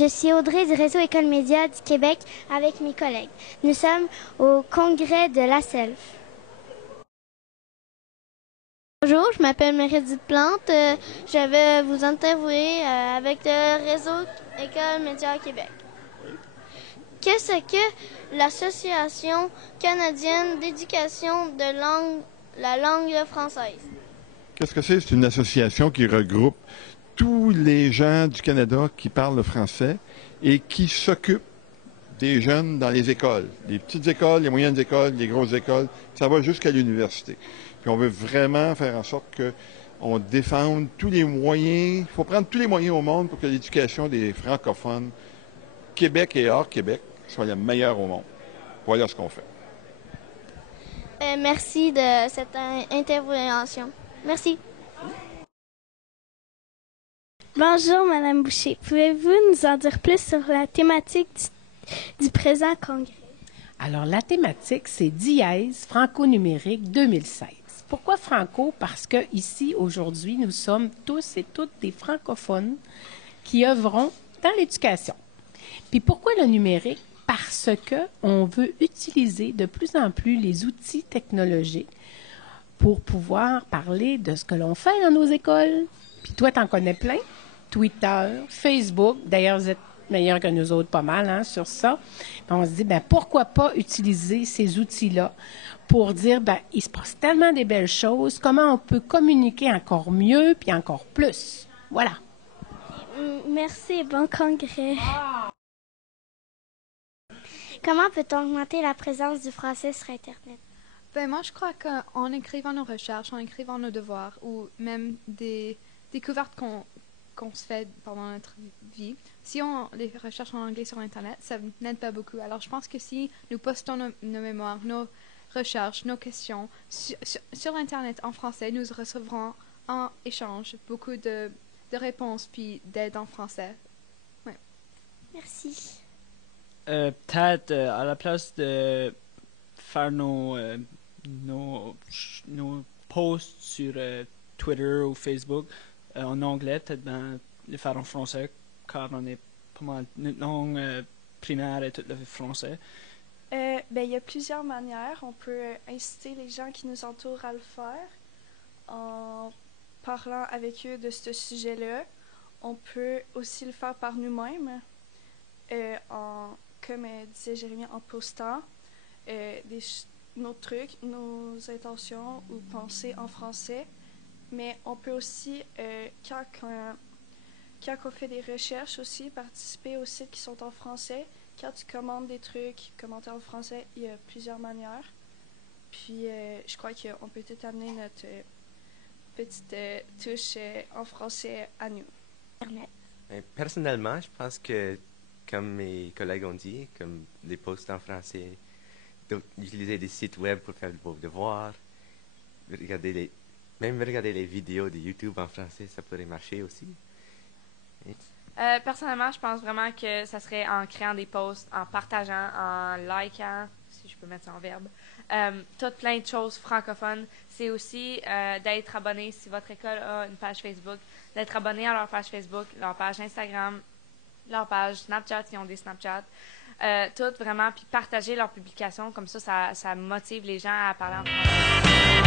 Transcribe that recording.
Je suis Audrey du réseau École Média du Québec avec mes collègues. Nous sommes au congrès de la SELF. Bonjour, je m'appelle Meredith Plante. Je vais vous interviewer avec le réseau École Média Québec. Qu'est-ce que l'Association canadienne d'éducation de la langue française? Qu'est-ce que c'est? C'est une association qui regroupe tous les gens du Canada qui parlent le français et qui s'occupent des jeunes dans les écoles. Les petites écoles, les moyennes écoles, les grosses écoles, ça va jusqu'à l'université. Puis on veut vraiment faire en sorte qu'on défende tous les moyens. Il faut prendre tous les moyens au monde pour que l'éducation des francophones, Québec et hors Québec, soit la meilleure au monde. Voilà ce qu'on fait. Merci de cette intervention. Merci. Bonjour, Madame Boucher. Pouvez-vous nous en dire plus sur la thématique du présent congrès? Alors, la thématique, c'est Dièse franco-numérique 2016. Pourquoi franco? Parce que ici, aujourd'hui, nous sommes tous et toutes des francophones qui œuvront dans l'éducation. Puis pourquoi le numérique? Parce qu'on veut utiliser de plus en plus les outils technologiques pour pouvoir parler de ce que l'on fait dans nos écoles. Puis toi, t'en connais plein. Twitter, Facebook. D'ailleurs, vous êtes meilleurs que nous autres pas mal sur ça. Puis on se dit, pourquoi pas utiliser ces outils-là pour dire, il se passe tellement des belles choses, comment on peut communiquer encore mieux puis encore plus. Voilà. Merci, bon congrès. Comment peut-on augmenter la présence du français sur Internet? Moi, je crois qu'en écrivant nos recherches, en écrivant nos devoirs, ou même des découvertes qu'on se fait pendant notre vie, si on les recherche en anglais sur Internet, ça n'aide pas beaucoup. Alors, je pense que si nous postons nos mémoires, nos recherches, nos questions sur Internet en français, nous recevrons en échange beaucoup de réponses puis d'aide en français. Ouais. Merci. Peut-être à la place de faire nos posts sur Twitter ou Facebook en anglais, peut-être le faire en français, car on est pas mal. Notre langue primaire est tout le français. Il y a plusieurs manières. On peut inciter les gens qui nous entourent à le faire en parlant avec eux de ce sujet-là. On peut aussi le faire par nous-mêmes, comme disait Jérémie, en postant nos trucs, nos intentions ou pensées en français. Mais on peut aussi, quand on fait des recherches aussi, participer aux sites qui sont en français. Quand tu commandes des trucs, commenter en français, il y a plusieurs manières. Puis, je crois qu'on peut tout amener notre petite touche en français à nous. Personnellement, je pense que, comme mes collègues ont dit, comme des posts en français, d'utiliser des sites web pour faire vos devoirs, même regarder les vidéos de YouTube en français, ça pourrait marcher aussi. Personnellement, je pense vraiment que ça serait en créant des posts, en partageant, en likant, si je peux mettre ça en verbe, toutes plein de choses francophones. C'est aussi d'être abonné, si votre école a une page Facebook, d'être abonné à leur page Facebook, leur page Instagram, leur page Snapchat, s'ils ont des Snapchat. Tout vraiment, puis partager leurs publications, comme ça motive les gens à parler en français.